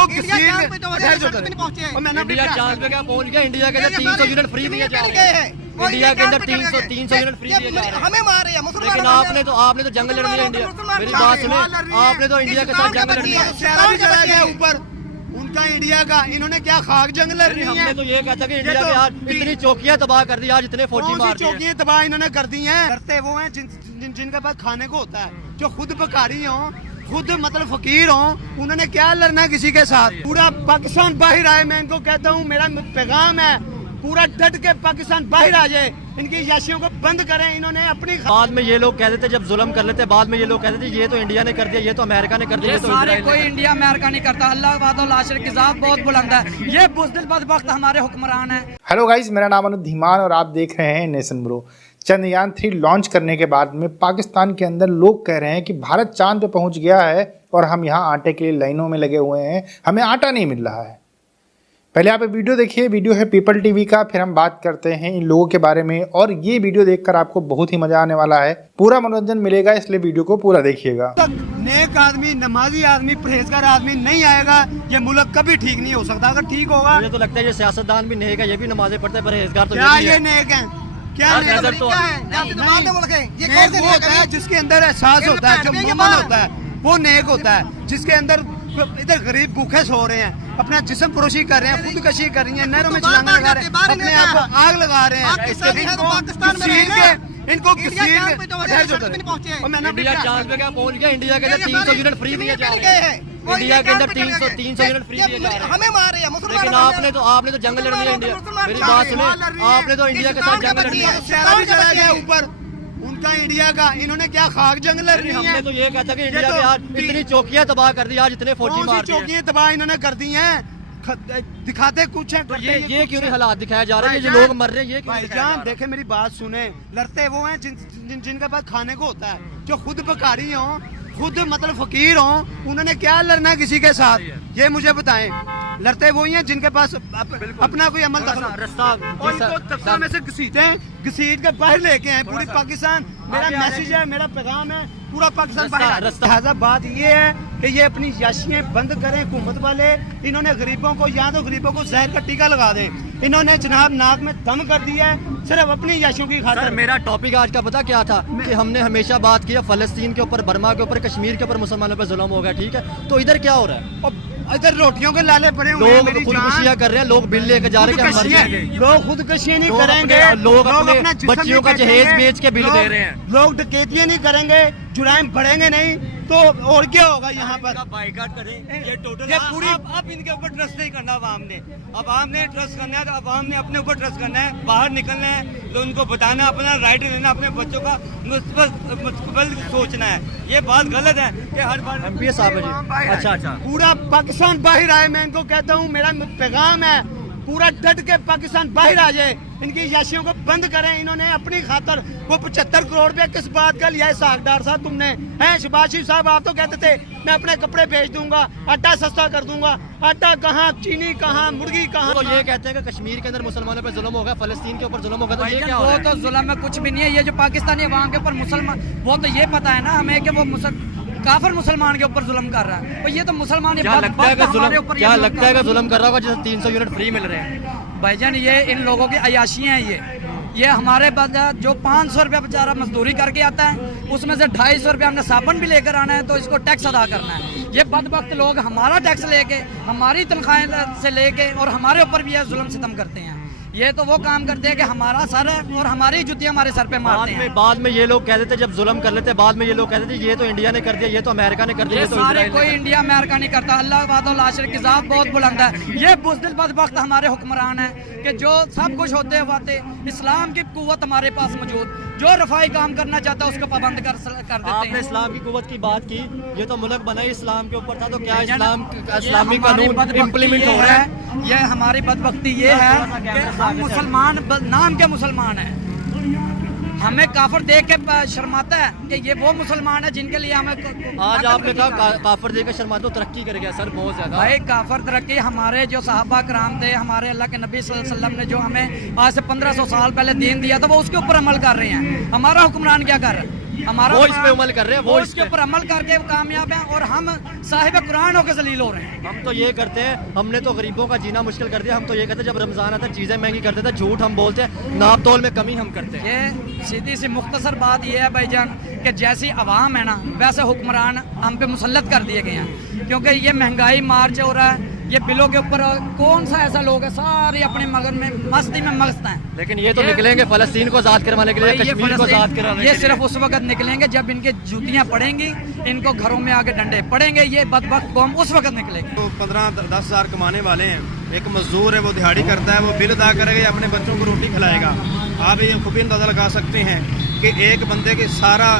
इनको इंडिया चांद पे तो इंडिया चांद पे क्या पहुंच गया। इंडिया के अंदर 300 यूनिट फ्री दिए जा रहे हैं। इंडिया के अंदर 300 यूनिट फ्री दिए जा रहे हैं। हमें मार रहे हैं मुसलमान। लेकिन आपने तो जंग लड़नी है इंडिया। मेरी बात सुने, आपने तो इंडिया के साथ जंग लड़नी है। चेहरा भी चला गया ऊपर उनका इंडिया का। इन्होंने क्या खाक जंग लड़नी है। हमने तो ये कहा था कि इंडिया के आज इतनी चौकियां तबाह कर दी, आज इतने फौजी मार दिए। चौकियां तबाह इन्होंने कर दी हैं। करते वो हैं जिनके पास खाने को होता है, जो खुद भिखारी हो, खुद मतलब फकीर हो। उन्होंने क्या लड़ना है किसी के साथ। पूरा पाकिस्तान बाहर आए। मैं इनको कहता हूँ, मेरा पैगाम है पूरा डट के पाकिस्तान बाहर आ जाए। इनकी याशियों को बंद करें। इन्होंने अपनी बाद में ये लोग कहते थे जब जुल्म कर लेते, बाद में ये लोग कहते थे ये तो इंडिया ने कर दिया, ये तो अमेरिका ने कर दिया, ये तो सारे इजराइल ने कोई कर दिया। इंडिया अमेरिका नहीं करता। अल्लाह वादो लाशर की जात बहुत बुलंद है। ये बुज़दिल बदबख्त हमारे हुक्मरान है। हेलो गाइस, मेरा नाम अनुज धीमान और आप देख रहे हैं नेशन ब्रो। चंद्रयान 3 लॉन्च करने के बाद में पाकिस्तान के अंदर लोग कह रहे हैं कि भारत चांद पे पहुंच गया है और हम यहाँ आटे के लिए लाइनों में लगे हुए हैं, हमें आटा नहीं मिल रहा है। पहले आप वीडियो देखिए, वीडियो है पीपल टीवी का, फिर हम बात करते हैं इन लोगों के बारे में। और ये वीडियो देखकर आपको बहुत ही मजा आने वाला है, पूरा मनोरंजन मिलेगा, इसलिए वीडियो को पूरा देखिएगा। नेक आदमी, नमाजी आदमी, परहेजगार आदमी नहीं आएगा, ये मुल्क कभी ठीक नहीं हो सकता। अगर ठीक होगा, मुझे तो लगता है ये सियासतदान भी नेक है, ये भी नमाजें पढ़ते हैं, परहेजगार तो क्या ये ये भी है। नेक है? क्या यार, नेक नजर तो नेक वो होता है जिसके अंदर एहसास होता है, जो मोमन होता है वो नेक होता है। जिसके अंदर इधर गरीब भूखे सो रहे हैं, अपना जिस्म फरोशी कर रहे हैं, खुदकशी कर रही है, नहरों में छलांग लगा रहे हैं, अपने आप को आग लगा रहे हैं। इनको इंडिया चांद पे क्या पहुंच गया। इंडिया के अंदर 300 यूनिट फ्री दिए जा रहे हैं। इंडिया के अंदर 300 यूनिट फ्री दिए जा रहे हैं। हमें मार रहे हैं मुसलमान। लेकिन आपने तो जंग लड़नी है इंडिया। मेरी बात सुने, आपने तो इंडिया के साथ जंग लड़नी है। चेहरा भी चला गया ऊपर उनका इंडिया का। इन्होंने क्या खाक जंग लड़नी है। हमने तो ये कहा था कि इंडिया के आज इतनी चौकियां तबाह कर दी, आज इतने फौजी मार दिए। चौकियां तबाह इन्होंने कर दी हैं। दिखाते कुछ है, तो ये क्यों नहीं हालात दिखाए जा रहे हैं, ये लोग मर रहे हैं, ये क्यों नहीं दिखाया जा भाईजान रहा? देखे मेरी बात सुने। लड़ते वो हैं जिनके पास खाने को होता है, जो खुद भिखारी हो, खुद मतलब फकीर हो। उन्होंने क्या लड़ना है किसी के साथ, ये मुझे बताएं। लड़ते वही हैं जिनके पास अपना कोई अमल रास्ता और इनको तख्ता में से घसीट के बाहर लेके आए पूरी पाकिस्तान। मेरा मैसेज है, मेरा पैगाम है, पूरा पाकिस्तान बाहर। लिहाजा बात ये है कि ये अपनी याशियाँ बंद करें हुकूमत वाले। इन्होंने गरीबों को, या तो गरीबों को जहर का टीका लगा दें। इन्होंने जनाब नाक में दम कर दिया है सिर्फ अपनी याशियों की खातिर। सर, मेरा टॉपिक आज का पता क्या था कि हमने हमेशा बात किया फलस्तीन के ऊपर, बर्मा के ऊपर, कश्मीर के ऊपर मुसलमानों पर जुल्म हो गया, ठीक है। तो इधर क्या हो रहा है? और इधर रोटियों के लाले पड़े हुए हैं। लोग मेरी खुदकुशियां कर रहे हैं, लोग बिल लेके जा रहे हैं कि हम मर जाएंगे। लोग खुदकुशी नहीं करेंगे, लोग अपने जिस्म बच्चियों का नहीं जहेज काटेंगे, बेच के बिल दे रहे हैं। लोग डकैतियां नहीं करेंगे, जुराइम बढ़ेंगे नहीं, तो और क्या होगा यहाँ पर? बाइकाट करें। ये टोटल ये पूरी अब इनके ऊपर ट्रस्ट नहीं करना अवाम ने। अवाम ने ट्रस्ट करना है तो अवाम ने अपने ऊपर ट्रस्ट करना है। बाहर निकलना है तो उनको बताना, अपना राइट लेना, अपने बच्चों का मुस्तकबिल सोचना है। ये बात गलत है कि हर बार एमपीए साहब है जी। अच्छा अच्छा, पूरा पाकिस्तान बाहर आए। मैं इनको कहता हूँ, मेरा पैगाम है पूरा डट के पाकिस्तान बाहर आ जाए। इनकी याशियों को बंद करें। इन्होंने अपनी खातर वो 75 करोड़ रुपया किस बात का लिया है सागदार साहब तुमने? हैं शहबाज शरीफ साहब, आप तो कहते थे मैं अपने कपड़े बेच दूंगा, आटा सस्ता कर दूंगा। आटा कहाँ, चीनी कहाँ, मुर्गी कहाँ? तो ये कहते हैं कि कश्मीर के अंदर मुसलमानों पर जुल्म होगा, फलस्तीन के ऊपर जुल्म होगा, तो ये क्या हो वो रहा है? तो जुल्म में कुछ भी नहीं है। ये जो पाकिस्तानी अवाम के ऊपर मुसलमान, वो तो ये पता है ना हमें कि वो काफिर मुसलमान के ऊपर जुल्म कर रहा है। और ये तो मुसलमान क्या लगता है कि जुल्म कर रहा होगा जैसे 300 यूनिट फ्री मिल रहे हैं? भाईजान, ये इन लोगों की अयाशियाँ हैं। ये हमारे बंदा जो 500 रुपया बेचारा मजदूरी करके आता है, उसमें से 250 रुपया हमने साबुन भी लेकर आना है, तो इसको टैक्स अदा करना है। ये बदबख्त लोग हमारा टैक्स लेके, हमारी तनख्वाहें से लेके और हमारे ऊपर भी यह जुल्म सितम करते हैं। ये तो वो काम करते हैं कि हमारा सर है और हमारी जुतियां हमारे सर पे मारते हैं। बाद में ये लोग कहते थे जब जुल्म कर लेते, बाद में ये लोग कहते थे ये तो इंडिया ने कर दिया, ये तो अमेरिका ने कर दिया, ये ये तो सारे इजराइल ने कोई कर दिया। इंडिया अमेरिका नहीं करता। अल्लाह वादो लाशर की जात बहुत बुलंद है। ये बुज़दिल बदबख्त हमारे हुक्मरान है कि जो सब कुछ होते हुए इस्लाम की कुव्वत हमारे पास मौजूद, जो रफाई काम करना चाहता है उसको पाबंद कर देते आपने हैं। इस्लाम की कुव्वत की बात की, ये तो मुल्क बना ही इस्लाम के ऊपर था, तो क्या इस्लामी कानून इम्प्लीमेंट हो रहा है? ये हमारी बदबख्ती ये है कि हम मुसलमान नाम के मुसलमान हैं। हमें काफिर देख के शर्माता है कि ये वो मुसलमान है जिनके लिए हमें। आज आपने कहा काफिर देकर शर्मा तो तरक्की कर गया सर, बहुत ज्यादा। भाई काफिर तरक्की, हमारे जो सहाबा कराम थे, हमारे अल्लाह के नबी सल्लल्लाहु अलैहि वसल्लम ने जो हमें आज से 1500 साल पहले दीन दिया था, वो उसके ऊपर अमल कर रहे हैं। हमारा हुक्मरान क्या कर रहा है? हमारा वो इस पे अमल कर रहे हैं, वो इस इसके पे। ऊपर अमल करके वो कामयाब हैं और हम साहिब कुरान होकर जलील हो रहे हैं। हम तो ये करते हैं, हमने तो गरीबों का जीना मुश्किल कर दिया। हम तो ये कहते हैं जब रमज़ान आता है चीज़ें महंगी कर देते हैं, झूठ हम बोलते हैं, नाप तोल में कमी हम करते हैं। ये सीधी सी मुख्तसर बात ये है भाईजान कि जैसी आवाम है ना वैसे हुक्मरान हम पे मुसल्लत कर दिए गए हैं, क्योंकि ये महंगाई मार्च हो रहा है, ये बिलों के ऊपर कौन सा ऐसा लोग है सारे अपने मगन में मस्ती में मस्त हैं। लेकिन ये तो निकलेंगे फ़लस्तीन को आज़ाद करवाने के लिए, ये कश्मीर को आज़ाद करवाने ये के लिए। सिर्फ उस वक्त निकलेंगे जब इनके जूतियां पड़ेंगी, इनको घरों में आके डंडे पड़ेंगे, ये बदबख्त कौम उस वक्त निकलेगी। तो 15-10 हज़ार कमाने वाले हैं, एक मजदूर है वो दिहाड़ी करता है, वो बिल अदा करेगा या अपने बच्चों को रोटी खिलाएगा। आप ये खूब अंदाज़ा लगा सकते हैं कि एक बंदे के सारा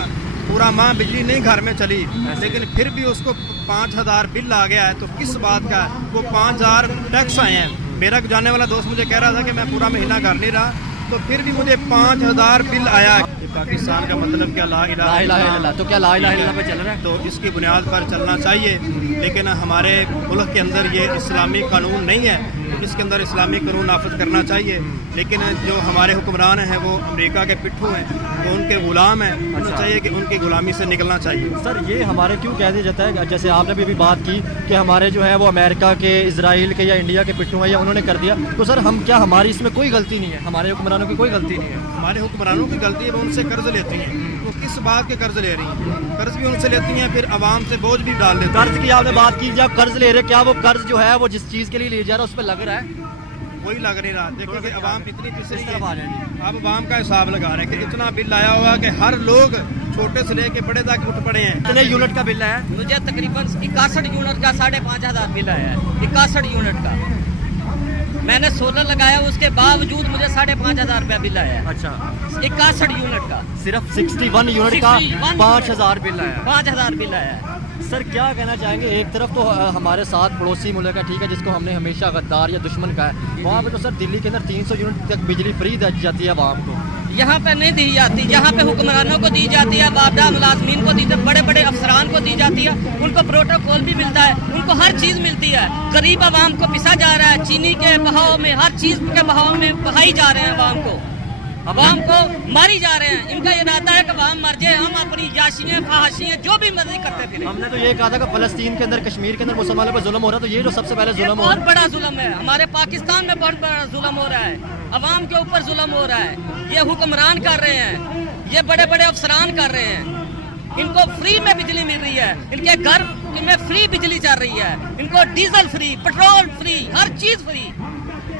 पूरा माह बिजली नहीं घर में चली, लेकिन फिर भी उसको 5,000 बिल आ गया है, तो किस बात का है? वो 5,000 टैक्स आए हैं। मेरा जाने वाला दोस्त मुझे कह रहा था कि मैं पूरा महीना घर नहीं रहा, तो फिर भी मुझे 5,000 बिल आया। ये पाकिस्तान का मतलब क्या? ला इलाहा इल्लल्लाह। तो क्या ला इलाहा इल्लल्लाह पे चल रहा है? तो इसकी बुनियाद पर चलना चाहिए, लेकिन हमारे मुल्क के अंदर ये इस्लामी कानून नहीं है, इसके अंदर इस्लामी कानून नाफिज करना चाहिए। लेकिन जो हमारे हुक्मरान हैं वो अमेरिका के पिट्ठू हैं, वो उनके गुलाम हैं, उन्हें चाहिए कि उनकी गुलामी से निकलना चाहिए। सर ये हमारे क्यों कह दिया जाता है, जैसे आपने भी बात की कि हमारे जो है वो अमेरिका के, इजराइल के या इंडिया के पिट्ठू हैं या उन्होंने कर दिया, तो सर हम क्या, हमारी इसमें कोई गलती नहीं है? हमारे हुक्मरानों की कोई गलती नहीं है? हमारे हुक्मरानों की गलती है, वो उनसे कर्ज लेती हैं। वो किस बात के कर्ज ले रही हैं? कर्ज भी उनसे लेती हैं, फिर आवाम से बोझ भी डाल देती हैं। कर्ज की आपने बात की, जब कर्ज ले रहे, क्या वो कर्ज जो है वो जिस चीज़ के लिए लिया जा रहा है उस पर लग रहा है? कोई लग नहीं रहा। देखिए कि आवाम इतनी पिछड़ी इस तरफ आ जाए है, अब आवाम का हिसाब लगा रहे हैं कि इतना बिल आया हुआ कि हर लोग छोटे से लेके बड़े तक उठ पड़े हैं। कितने यूनिट का बिल है? मुझे तकरीबन 61 यूनिट का 5,500 बिल आया है। 61 यूनिट का मैंने सोलर लगाया, उसके बावजूद मुझे 5,500 रुपया बिल आया है। अच्छा, 61 यूनिट का सिर्फ 61 यूनिट का 61 5,000 बिल आया। 5,000 बिल आया है। सर क्या कहना चाहेंगे, एक तरफ तो हमारे साथ पड़ोसी मुल्क है, ठीक है, जिसको हमने हमेशा गद्दार या दुश्मन कहा है, वहाँ पे तो सर दिल्ली के अंदर 300 यूनिट तक बिजली फ्री दी जाती है आवाम को। यहाँ पे नहीं दी जाती, जहाँ पे हुक्मरानों को दी जाती है, बाबरा मुलाजमीन को दी जाती है, बड़े बड़े अफसरान को दी जाती है, उनको प्रोटोकॉल भी मिलता है, उनको हर चीज़ मिलती है। गरीब आवाम को पिसा जा रहा है, चीनी के बहाव में, हर चीज़ के बहाव में बहाई जा रहे हैं आवाम को, आवाम को मारी जा रहे हैं। इनका इरादा है कि आवाम मर जाए, हम अपनी याशियाँ फहाशियाँ जो भी मर्जी करते फिरें। हमने तो ये कहा था कि फ़लस्तीन के अंदर, कश्मीर के अंदर मुसलमानों पर जुल्म हो रहा है, तो ये जो सबसे पहले ये जुल्म हो बहुत बड़ा जुल्म है, हमारे पाकिस्तान में बहुत बड़ा जुल्म हो रहा है, अवाम के ऊपर जुल्म हो रहा है। ये हुक्मरान कर रहे हैं, ये बड़े बड़े अफसरान कर रहे हैं। इनको फ्री में बिजली मिल रही है, इनके घर में फ्री बिजली चल रही है, इनको डीजल फ्री, पेट्रोल फ्री, हर चीज फ्री,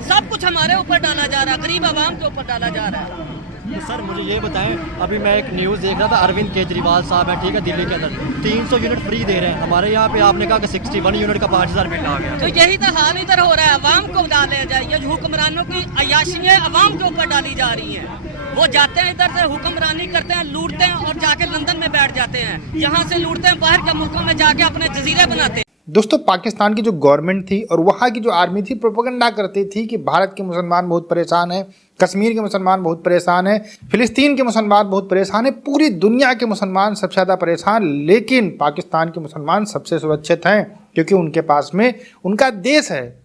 सब कुछ हमारे ऊपर डाला जा रहा है, गरीब आवाम के ऊपर डाला जा रहा है। तो सर मुझे ये बताएं, अभी मैं एक न्यूज़ देख रहा था, अरविंद केजरीवाल साहब है, ठीक है, दिल्ली के अंदर 300 यूनिट फ्री दे रहे हैं। हमारे यहाँ पे आपने कहा कि 61 यूनिट का 5,000 बिल आ गया। तो यही तो हाल इधर हो रहा है, अवाम को डाले जाए, ये हुक्मरानों की अयाशियाँ अवाम के ऊपर डाली जा रही हैं। वो जाते हैं इधर से हुक्मरानी करते हैं, लूटते हैं और जाके लंदन में बैठ जाते हैं, यहाँ से लूटते हैं, बाहर के मुल्कों में जाके अपने जजीरे बनाते हैं। दोस्तों, पाकिस्तान की जो गवर्नमेंट थी और वहाँ की जो आर्मी थी प्रोपेगेंडा करती थी कि भारत के मुसलमान बहुत परेशान हैं, कश्मीर के मुसलमान बहुत परेशान हैं, फिलिस्तीन के मुसलमान बहुत परेशान हैं, पूरी दुनिया के मुसलमान सबसे ज़्यादा परेशान, लेकिन पाकिस्तान के मुसलमान सबसे सुरक्षित हैं क्योंकि उनके पास में उनका देश है।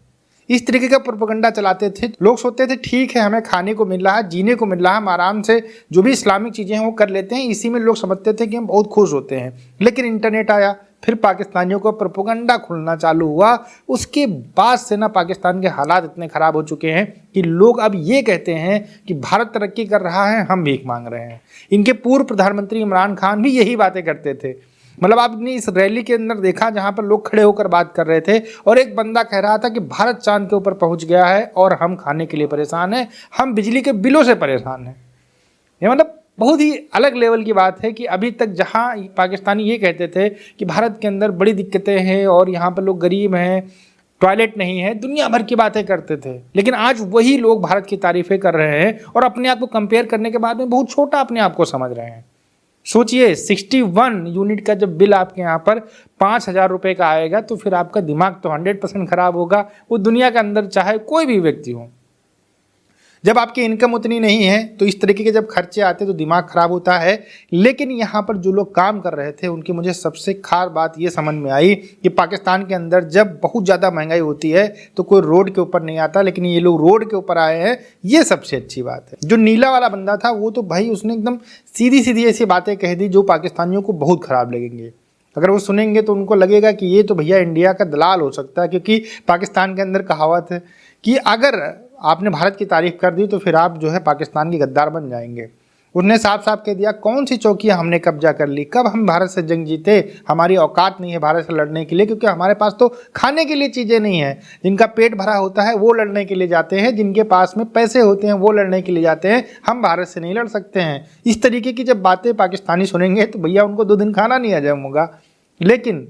इस तरीके का प्रोपेगेंडा चलाते थे। लोग सोचते थे ठीक है, हमें खाने को मिल रहा है, जीने को मिल रहा है, हम आराम से जो भी इस्लामिक चीज़ें हैं वो कर लेते हैं, इसी में लोग समझते थे कि हम बहुत खुश होते हैं। लेकिन इंटरनेट आया, फिर पाकिस्तानियों को प्रोपेगेंडा खुलना चालू हुआ, उसके बाद से ना पाकिस्तान के हालात इतने ख़राब हो चुके हैं कि लोग अब ये कहते हैं कि भारत तरक्की कर रहा है, हम भीख मांग रहे हैं। इनके पूर्व प्रधानमंत्री इमरान खान भी यही बातें करते थे। मतलब आपने इस रैली के अंदर देखा जहाँ पर लोग खड़े होकर बात कर रहे थे और एक बंदा कह रहा था कि भारत चांद के ऊपर पहुँच गया है और हम खाने के लिए परेशान हैं, हम बिजली के बिलों से परेशान हैं। ये मतलब बहुत ही अलग लेवल की बात है कि अभी तक जहाँ पाकिस्तानी ये कहते थे कि भारत के अंदर बड़ी दिक्कतें हैं और यहाँ पर लोग गरीब हैं, टॉयलेट नहीं है, दुनिया भर की बातें करते थे, लेकिन आज वही लोग भारत की तारीफ़ें कर रहे हैं और अपने आप को कंपेयर करने के बाद में बहुत छोटा अपने आप को समझ रहे हैं। सोचिए 61 यूनिट का जब बिल आपके यहाँ पर 5,000 रुपये का आएगा तो फिर आपका दिमाग तो 100% ख़राब होगा, वो दुनिया के अंदर चाहे कोई भी व्यक्ति हो। जब आपकी इनकम उतनी नहीं है तो इस तरीके के जब खर्चे आते तो दिमाग खराब होता है। लेकिन यहाँ पर जो लोग काम कर रहे थे उनकी मुझे सबसे खास बात ये समझ में आई कि पाकिस्तान के अंदर जब बहुत ज़्यादा महंगाई होती है तो कोई रोड के ऊपर नहीं आता, लेकिन ये लोग रोड के ऊपर आए हैं, ये सबसे अच्छी बात है। जो नीला वाला बंदा था वो तो भाई उसने एकदम सीधी सीधी ऐसी बातें कह दी जो पाकिस्तानियों को बहुत ख़राब लगेंगे। अगर वो सुनेंगे तो उनको लगेगा कि ये तो भैया इंडिया का दलाल हो सकता है, क्योंकि पाकिस्तान के अंदर कहावत है कि अगर आपने भारत की तारीफ कर दी तो फिर आप जो है पाकिस्तान के गद्दार बन जाएंगे। उसने साफ साफ कह दिया कौन सी चौकियां हमने कब्जा कर ली, कब हम भारत से जंग जीते, हमारी औकात नहीं है भारत से लड़ने के लिए, क्योंकि हमारे पास तो खाने के लिए चीज़ें नहीं है। जिनका पेट भरा होता है वो लड़ने के लिए जाते हैं, जिनके पास में पैसे होते हैं वो लड़ने के लिए जाते हैं, हम भारत से नहीं लड़ सकते हैं। इस तरीके की जब बातें पाकिस्तानी सुनेंगे तो भैया उनको 2 दिन खाना नहीं हजम होगा। लेकिन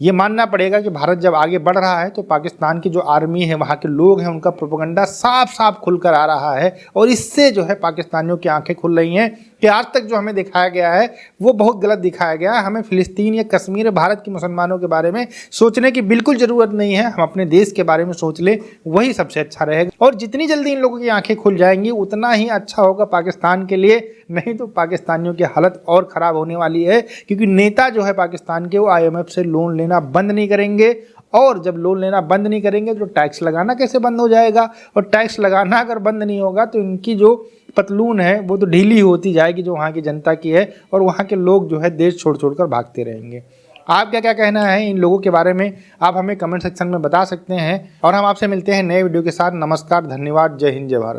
ये मानना पड़ेगा कि भारत जब आगे बढ़ रहा है तो पाकिस्तान की जो आर्मी है, वहाँ के लोग हैं, उनका प्रोपेगेंडा साफ साफ खुलकर आ रहा है और इससे जो है पाकिस्तानियों की आंखें खुल रही हैं कि आज तक जो हमें दिखाया गया है वो बहुत गलत दिखाया गया है। हमें फ़िलिस्तीन या कश्मीर, भारत के मुसलमानों के बारे में सोचने की बिल्कुल ज़रूरत नहीं है। हम अपने देश के बारे में सोच लें, वही सबसे अच्छा रहेगा। और जितनी जल्दी इन लोगों की आंखें खुल जाएंगी उतना ही अच्छा होगा पाकिस्तान के लिए, नहीं तो पाकिस्तानियों की हालत और ख़राब होने वाली है। क्योंकि नेता जो है पाकिस्तान के वो IMF से लोन लेना बंद नहीं करेंगे, और जब लोन लेना बंद नहीं करेंगे तो टैक्स लगाना कैसे बंद हो जाएगा, और टैक्स लगाना अगर बंद नहीं होगा तो इनकी जो पतलून है वो तो ढीली होती जाएगी जो वहाँ की जनता की है, और वहाँ के लोग जो है देश छोड़ छोड़ कर भागते रहेंगे। आपका क्या कहना है इन लोगों के बारे में, आप हमें कमेंट सेक्शन में बता सकते हैं। और हम आपसे मिलते हैं नए वीडियो के साथ। नमस्कार, धन्यवाद, जय हिंद, जय भारत।